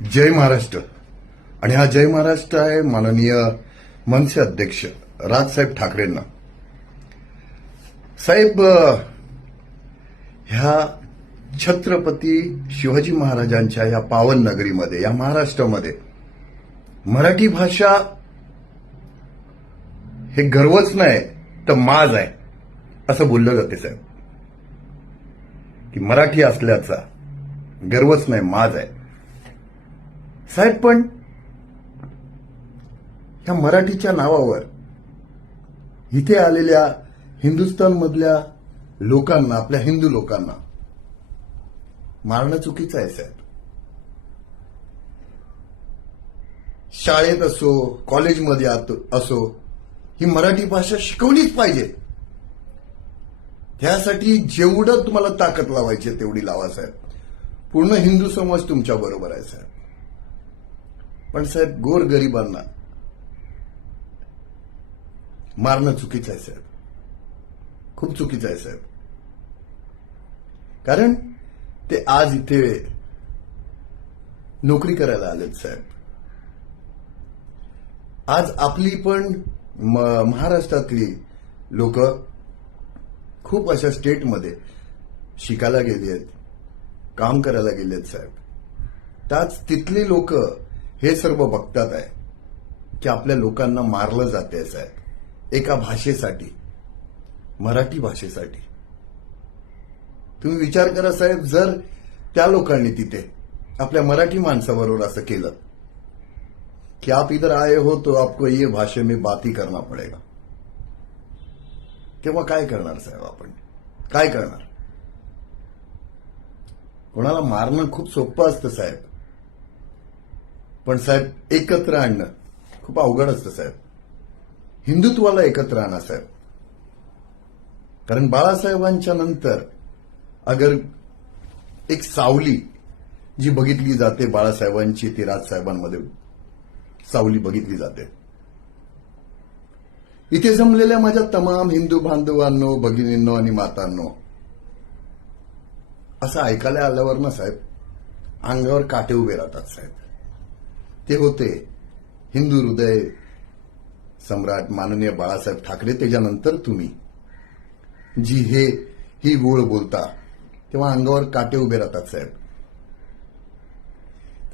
जय महाराष्ट्र. आणि हा जय महाराष्ट्र आहे माननीय मनसे अध्यक्ष राजसाहेब ठाकरेंना. साहेब, ह्या छत्रपती शिवाजी महाराजांच्या या पावन नगरीमध्ये, या महाराष्ट्रामध्ये मराठी भाषा हे गर्वच नाही तर माज आहे असं बोललं जाते साहेब. की मराठी असल्याचा गर्वच नाही, माज आहे साहेब. पण ह्या मराठीच्या नावावर इथे आलेल्या हिंदुस्थानमधल्या लोकांना, आपल्या हिंदू लोकांना मारणं चुकीचं आहे साहेब. शाळेत असो, कॉलेजमध्ये असो, ही मराठी भाषा शिकवलीच पाहिजे. त्यासाठी जेवढं तुम्हाला ताकद लावायची तेवढी लावा साहेब. पूर्ण हिंदू समाज तुमच्या बरोबर आहे साहेब. पण साहेब, गोरगरिबांना मारणं चुकीचं आहे साहेब, खूप चुकीचं आहे साहेब. कारण ते आज इथे नोकरी करायला आलेत साहेब. आज आपली पण महाराष्ट्रातली लोक खूप अशा स्टेटमध्ये शिकायला गेली आहेत, काम करायला गेले आहेत साहेब. त्याच तिथली लोक हे सर्व बघतात आहे की आपल्या लोकांना मारलं जाते साहेब एका भाषेसाठी, मराठी भाषेसाठी. तुम्ही विचार करा साहेब, जर त्या लोकांनी तिथे आपल्या मराठी माणसाबरोबर असं केलं कि आप इधर आए हो तो आपको ये भाषा में बात ही करना पड़ेगा, तेव्हा काय करणार साहेब? आपण काय करणार? कोणाला मारणं खूप सोपं असतं साहेब, पण साहेब एकत्र आणणं खूप अवघड असतं साहेब. हिंदुत्वाला एकत्र आणा साहेब. कारण बाळासाहेबांच्या नंतर अगर एक सावली जी बघितली जाते बाळासाहेबांची, ती राजसाहेबांमध्ये सावली बघितली जाते. इथे जमलेल्या माझ्या तमाम हिंदू बांधवांनो, भगिनींनो आणि मातांनो, असं ऐकायला आल्यावर ना साहेब अंगावर काटे उभे राहतात साहेब. ते होते हिंदू हृदय सम्राट माननीय बाळासाहेब ठाकरे. त्याच्यानंतर तुम्ही जी ही गोळ बोलता तेव्हा अंगावर काटे उभे राहतात साहेब.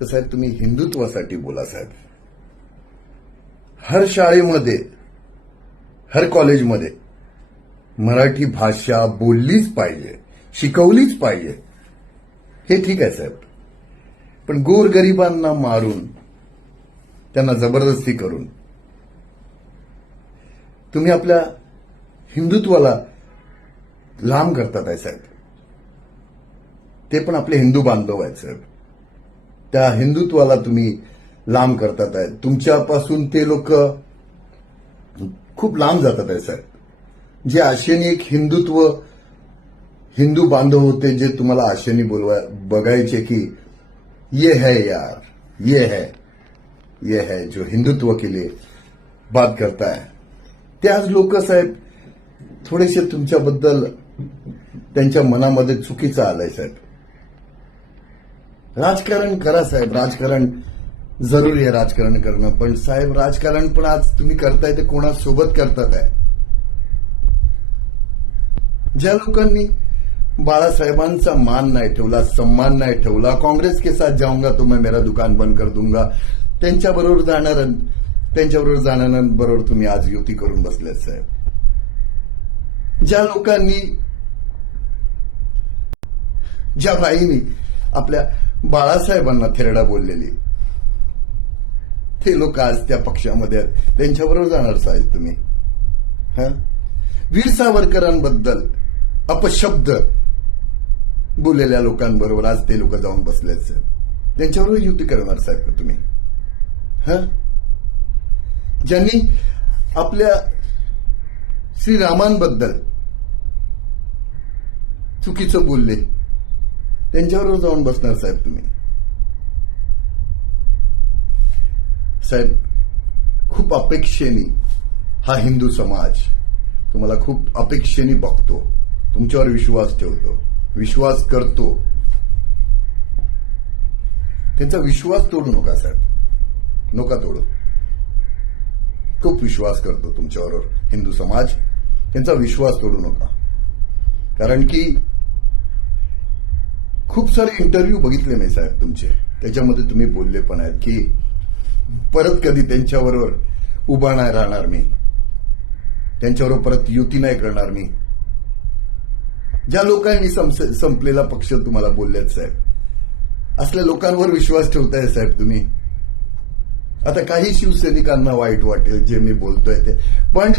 तर साहेब, तुम्ही हिंदुत्वासाठी बोला साहेब. हर शाळेमध्ये, हर कॉलेजमध्ये मराठी भाषा बोललीच पाहिजे, शिकवलीच पाहिजे. हे ठीक आहे साहेब. पण गोरगरिबांना मारून, त्यांना जबरदस्ती करून तुम्ही आपल्या हिंदुत्वाला लांब करतात आहे साहेब. ते पण आपले हिंदू बांधव आहेत साहेब. त्या हिंदुत्वाला तुम्ही लांब करतात आहे. तुमच्यापासून ते लोक खूप लांब जातात आहे साहेब. जे आशेने एक हिंदू बांधव होते, जे तुम्हाला आशेने बघायचे की ये है यार, ये है जो हिंदुत्व के लिए बात करता है, ते आज लोक साहेब थोडेसे तुमच्याबद्दल त्यांच्या मनामध्ये चुकीचं आलंय साहेब. राजकारण करा साहेब, राजकारण जरुरी आहे राजकारण करणं. पण साहेब, राजकारण पण आज तुम्ही करताय ते कोणासोबत करतात आहे? ज्या लोकांनी बाळासाहेबांचा मान नाही ठेवला, सम्मान नाही ठेवला, काँग्रेस के साथ जाऊंगा तो मैं मेरा दुकान बंद कर दूंगा, त्यांच्याबरोबर जाणाऱ्यांबरोबर तुम्ही आज युती करून बसलेत साहेब. ज्या लोकांनी, ज्या बाईंनी आपल्या बाळासाहेबांना थेरडा बोललेली, ते लोक आज त्या पक्षामध्ये आहेत, त्यांच्याबरोबर जाणार साहेब तुम्ही. वीर सावरकरांबद्दल अपशब्द बोललेल्या लोकांबरोबर आज ते लोक जाऊन बसलेत साहेब. त्यांच्याबरोबर युती करणार साहेब का तुम्ही? ज्यांनी आपल्या श्रीरामांबद्दल चुकीचं बोलले, त्यांच्याबरोबर जाऊन बसणार साहेब तुम्ही? साहेब, खूप अपेक्षेने हा हिंदू समाज तुम्हाला खूप अपेक्षेने बघतो, तुमच्यावर विश्वास ठेवतो, विश्वास करतो. त्यांचा विश्वास तोडू नका साहेब, नका तोडू. खूप विश्वास करतो तुमच्यावर हिंदू समाज, त्यांचा विश्वास तोडू नका. कारण की खूप सारे इंटरव्ह्यू बघितले मी साहेब तुमचे, त्याच्यामध्ये तुम्ही बोलले पण आहेत की परत कधी त्यांच्याबरोबर उभा नाही राहणार मी, त्यांच्याबरोबर परत युती नाही करणार मी. ज्या लोकांनी संपलेला पक्ष तुम्हाला बोललेत साहेब, असल्या लोकांवर विश्वास ठेवताय साहेब तुम्ही. आता काही शिवसैनिकांना वाईट वाटेल जे मी बोलतोय ते, पण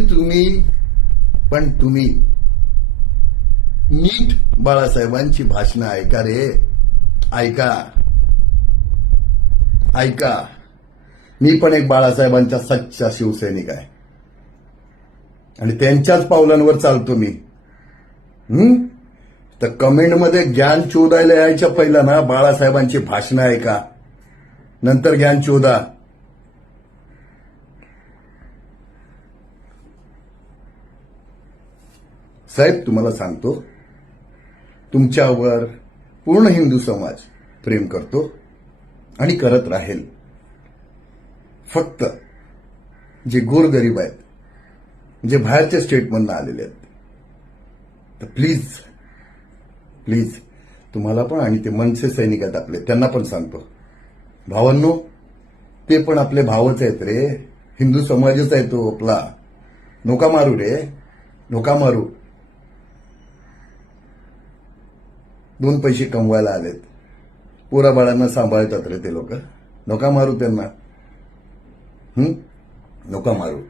तुम्ही नीट बाळासाहेबांची भाषणं ऐका रे, ऐका. मी पण एक बाळासाहेबांचा सच्चा शिवसैनिक आहे आणि त्यांच्याच पावलांवर चालतो मी. तर कमेंटमध्ये ज्ञान चोदायला यायच्या पहिला ना बाळासाहेबांची भाषणं ऐका, नंतर ज्ञान चोदा. साहेब तुम्हाला सांगतो, तुमच्यावर पूर्ण हिंदू समाज प्रेम करतो आणि करत राहील. फक्त जे गोरगरीब आहेत, जे बाहेरच्या स्टेटमधून आलेले आहेत, तर प्लीज तुम्हाला पण, आणि ते मनसे सैनिक आहेत आपले, त्यांना पण सांगतो, भावांनो, ते पण आपले भावच आहेत रे, हिंदू समाजच आहे तो आपला. नोका मारू रे, नोका मारू. 2 पैसे कमवायला आलेत, पोराबाळांना सांभाळतात रे ते लोक. नोका मारू त्यांना, नोका मारू.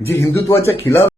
जे हिंदुत्वाच्या खिलाफ